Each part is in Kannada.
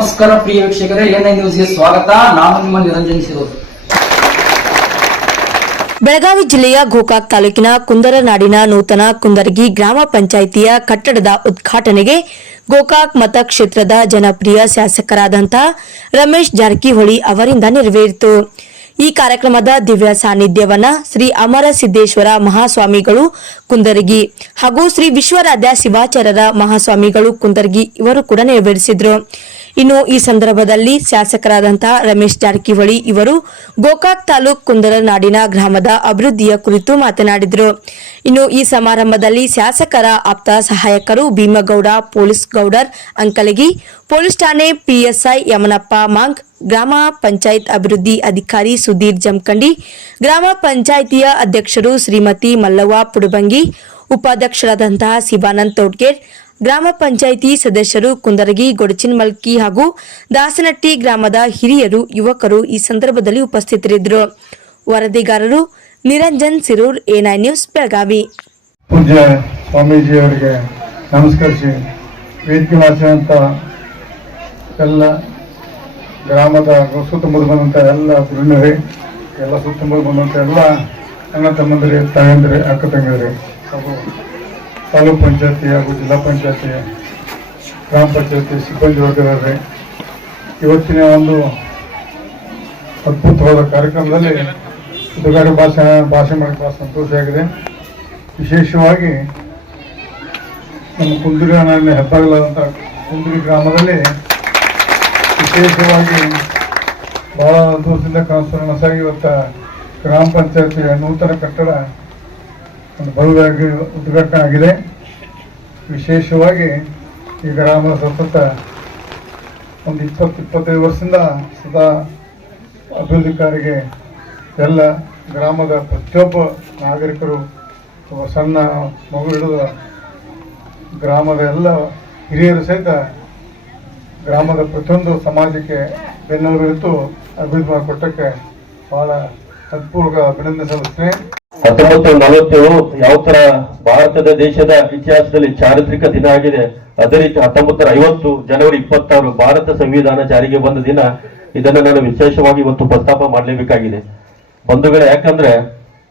ನಮಸ್ಕಾರ ಪ್ರಿಯ ವೀಕ್ಷಕರೇ, ಎನ್ಐ ನ್ಯೂಸ್ಗೆ ಸ್ವಾಗತ. ನಾನು ನಿಮ್ಮ ನಿರಂಜನ್ ಸಿರೋದು. ಬೆಳಗಾವಿ ಜಿಲ್ಲೆಯ ಗೋಕಾಕ್ ತಾಲೂಕಿನ ಕುಂದರನಾಡಿನ ನೂತನ ಕುಂದರಗಿ ಗ್ರಾಮ ಪಂಚಾಯಿತಿಯ ಕಟ್ಟಡದ ಉದ್ಘಾಟನೆಗೆ ಗೋಕಾಕ್ ಮತಕ್ಷೇತ್ರದ ಜನಪ್ರಿಯ ಶಾಸಕರಾದಂತಹ ರಮೇಶ್ ಜಾರಕಿಹೊಳಿ ಅವರಿಂದ ನೆರವೇರಿತು. ಈ ಕಾರ್ಯಕ್ರಮದ ದಿವ್ಯ ಸಾನ್ನಿಧ್ಯವನ್ನ ಶ್ರೀ ಅಮರ ಸಿದ್ದೇಶ್ವರ ಮಹಾಸ್ವಾಮಿಗಳು ಕುಂದರಗಿ ಹಾಗೂ ಶ್ರೀ ವಿಶ್ವರಾಧ್ಯ ಶಿವಾಚಾರ್ಯರ ಮಹಾಸ್ವಾಮಿಗಳು ಕುಂದರ್ಗಿ ಇವರು ಕೂಡ ನೆರವೇರಿಸಿದ್ರು. ಇನ್ನು ಈ ಸಂದರ್ಭದಲ್ಲಿ ಶಾಸಕರಾದಂತಹ ರಮೇಶ್ ಜಾರಕಿಹೊಳಿ ಇವರು ಗೋಕಾಕ್ ತಾಲೂಕ್ ಕುಂದರನಾಡಿನ ಗ್ರಾಮದ ಅಭಿವೃದ್ಧಿಯ ಕುರಿತು ಮಾತನಾಡಿದರು. ಇನ್ನು ಈ ಸಮಾರಂಭದಲ್ಲಿ ಶಾಸಕರ ಆಪ್ತ ಸಹಾಯಕರು ಭೀಮಗೌಡ, ಪೊಲೀಸ್ ಗೌಡರ್, ಅಂಕಲಗಿ, ಪೊಲೀಸ್ ಠಾಣೆ ಪಿಎಸ್ಐ ಯಮನಪ್ಪ ಮಾಂಗ್, ಗ್ರಾಮ ಪಂಚಾಯತ್ ಅಭಿವೃದ್ಧಿ ಅಧಿಕಾರಿ ಸುಧೀರ್ ಜಮಖಂಡಿ ಗ್ರಾಮ ಪಂಚಾಯಿತಿಯ ಅಧ್ಯಕ್ಷರು ಶ್ರೀಮತಿ ಮಲ್ಲವ್ವ ಪುಡುಬಂಗಿ, ಉಪಾಧ್ಯಕ್ಷರಾದಂತಹ ಶಿವಾನಂದ್ ತೋಡ್ಗೇರ್ ಗ್ರಾಮ ಪಂಚಾಯಿತಿ ಸದಸ್ಯರು ಕುಂದರಗಿ, ಗೊಡಚಿನ್ಮಲ್ಕಿ ಹಾಗೂ ದಾಸನಟ್ಟಿ ಗ್ರಾಮದ ಹಿರಿಯರು, ಯುವಕರು ಈ ಸಂದರ್ಭದಲ್ಲಿ ಉಪಸ್ಥಿತರಿದ್ದರು. ವರದಿಗಾರರು ನಿರಂಜನ್ ಸಿರೂರ್ ಎನ್ಐ ನ್ಯೂಸ್, ಬೆಳಗಾವಿ. ಪೂಜ್ಯ ಸ್ವಾಮೀಜಿಯವರಿಗೆ ನಮಸ್ಕರಿಸಿ, ವೇದಿಕೆ ಮಾಡಿಸಿದಂಥ ಎಲ್ಲ ಗ್ರಾಮದ ಸುತ್ತಮುತ್ತ ಬಂದಂಥ ಎಲ್ಲ ಧುರೀಣರೇ ಎಲ್ಲ ಸುತ್ತಮುತ್ತ ಬಂದಂಥ ಎಲ್ಲ ಅಣ್ಣ ತಮ್ಮಂದಿರಿ, ತಾಯಂದಿರಿ, ಅಕ್ಕ ತಂಗಿರಿ ಹಾಗೂ ತಾಲೂಕ್ ಪಂಚಾಯತಿ ಹಾಗೂ ಜಿಲ್ಲಾ ಪಂಚಾಯತಿ, ಗ್ರಾಮ ಪಂಚಾಯತಿ ಸಿಬ್ಬಂದಿ ವರ್ಗದವರೇ, ಇವತ್ತಿನ ಒಂದು ಅದ್ಭುತವಾದ ಕಾರ್ಯಕ್ರಮದಲ್ಲಿ ಉದ್ಘಾಟನೆ ಭಾಷಣ ಭಾಷಣ ಮಾಡಿ ಸಂತೋಷ ಆಗಿದೆ. ವಿಶೇಷವಾಗಿ ನಮ್ಮ ಕುಂದೂರಿ ನಾಡಿನ ಹೆಬ್ಬಾಗಲಾದಂಥ ಕುಂದೂರಿ ಗ್ರಾಮದಲ್ಲಿ ವಿಶೇಷವಾಗಿ ಬಹಳ ಸಂತೋಷದಿಂದ ನನಸಾಗಿ ಇವತ್ತು ಗ್ರಾಮ ಪಂಚಾಯತಿಯ ನೂತನ ಕಟ್ಟಡ ಒಂದು ಬಲವಾಗಿ ಉದ್ಘಾಟನೆ ಆಗಿದೆ ವಿಶೇಷವಾಗಿ ಈ ಗ್ರಾಮ ಸತತ ಒಂದು ಇಪ್ಪತ್ತು, ಇಪ್ಪತ್ತೈದು ವರ್ಷದಿಂದ ಸದಾ ಅಭಿವೃದ್ಧಿ ಎಲ್ಲ ಗ್ರಾಮದ ಪ್ರತಿಯೊಬ್ಬ ನಾಗರಿಕರು ಸಣ್ಣ ಮಗು ಹಿಡಿದ ಗ್ರಾಮದ ಎಲ್ಲ ಹಿರಿಯರು ಸಹಿತ ಗ್ರಾಮದ ಪ್ರತಿಯೊಂದು ಸಮಾಜಕ್ಕೆ ಬೆನ್ನೆಲುಬು ಇತ್ತು ಅಭಿವೃದ್ಧಿ ಮಾಡಿಕೊಟ್ಟಕ್ಕೆ ಭಾಳ ಅದ್ಭುತ ಅಭಿನಂದನೆ ಸಲ್ಲಿಸ್ತೇನೆ ಹತ್ತೊಂಬತ್ತು ನಲವತ್ತೇಳು ಯಾವ ತರ ಭಾರತದ ದೇಶದ ಇತಿಹಾಸದಲ್ಲಿ ಚಾರಿತ್ರಿಕ ದಿನ ಆಗಿದೆ. ಅದೇ ರೀತಿ ಹತ್ತೊಂಬತ್ತರ ಐವತ್ತು ಜನವರಿ ಇಪ್ಪತ್ತಾರು ಭಾರತ ಸಂವಿಧಾನ ಜಾರಿಗೆ ಬಂದ ದಿನ. ಇದನ್ನ ನಾನು ವಿಶೇಷವಾಗಿ ಇವತ್ತು ಪ್ರಸ್ತಾಪ ಮಾಡಲೇಬೇಕಾಗಿದೆ. ಬಂಧುಗಳೇ, ಯಾಕಂದ್ರೆ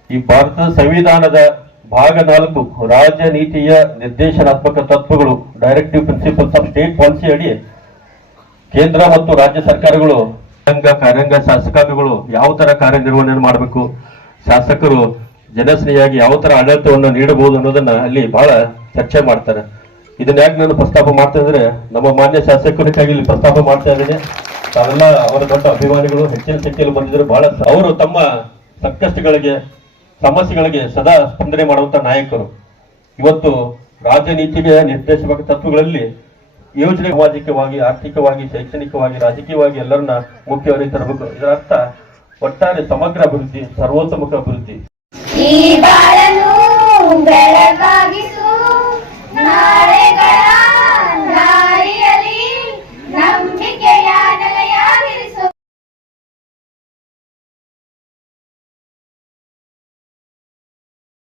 ಈ ಭಾರತದ ಸಂವಿಧಾನದ ಭಾಗ ನಾಲ್ಕು ರಾಜ್ಯ ನೀತಿಯ ನಿರ್ದೇಶನಾತ್ಮಕ ತತ್ವಗಳು directive principles of state policy ಅಡಿ ಕೇಂದ್ರ ಮತ್ತು ರಾಜ್ಯ ಸರ್ಕಾರಗಳು ಅಂಗ ಕಾರ್ಯಾಂಗ, ಶಾಸಕಾಂಗಗಳು ಯಾವ ತರ ಕಾರ್ಯನಿರ್ವಹಣೆ ಮಾಡಬೇಕು? ಶಾಸಕರು ಜನಸ್ನೇಹಿಯಾಗಿ ಯಾವ ತರ ಆಡಳಿತವನ್ನು ನೀಡಬಹುದು ಅನ್ನೋದನ್ನ ಅಲ್ಲಿ ಬಹಳ ಚರ್ಚೆ ಮಾಡ್ತಾರೆ. ಇದನ್ನ ಯಾಕೆ ನಾನು ಪ್ರಸ್ತಾಪ ಮಾಡ್ತಾ ಇದ್ರೆ, ನಮ್ಮ ಮಾನ್ಯ ಶಾಸಕರಿಗಾಗಿ ಇಲ್ಲಿ ಪ್ರಸ್ತಾಪ ಮಾಡ್ತಾ ಇದ್ದೇನೆ. ತಾವೆಲ್ಲ ಅವರ ದೊಡ್ಡ ಅಭಿಮಾನಿಗಳು, ಹೆಚ್ಚಿನ ಸಂಖ್ಯೆಯಲ್ಲಿ ಬಂದಿದ್ರು. ಬಹಳ ಅವರು ತಮ್ಮ ಸಂಕಷ್ಟಗಳಿಗೆ, ಸಮಸ್ಯೆಗಳಿಗೆ ಸದಾ ಸ್ಪಂದನೆ ಮಾಡುವಂತ ನಾಯಕರು. ಇವತ್ತು ರಾಜನೀತಿಗೆ ನಿರ್ದೇಶಕ ತತ್ವಗಳಲ್ಲಿ ಯೋಜನೆ ಸಾಮಾಜಿಕವಾಗಿ, ಆರ್ಥಿಕವಾಗಿ, ಶೈಕ್ಷಣಿಕವಾಗಿ, ರಾಜಕೀಯವಾಗಿ ಎಲ್ಲರನ್ನ ಮುಖ್ಯವಾಗಿ ತರಬೇಕು. ಇದರ ಅರ್ಥ, ಒಟ್ಟಾರೆ ಸಮಗ್ರ ಅಭಿವೃದ್ಧಿ, ಸರ್ವೋತ್ತಮಕ ಅಭಿವೃದ್ಧಿ. ಈ ಬಾಳನ್ನು ಬೆಳಗಾಗಿಸು ನಾಳೆ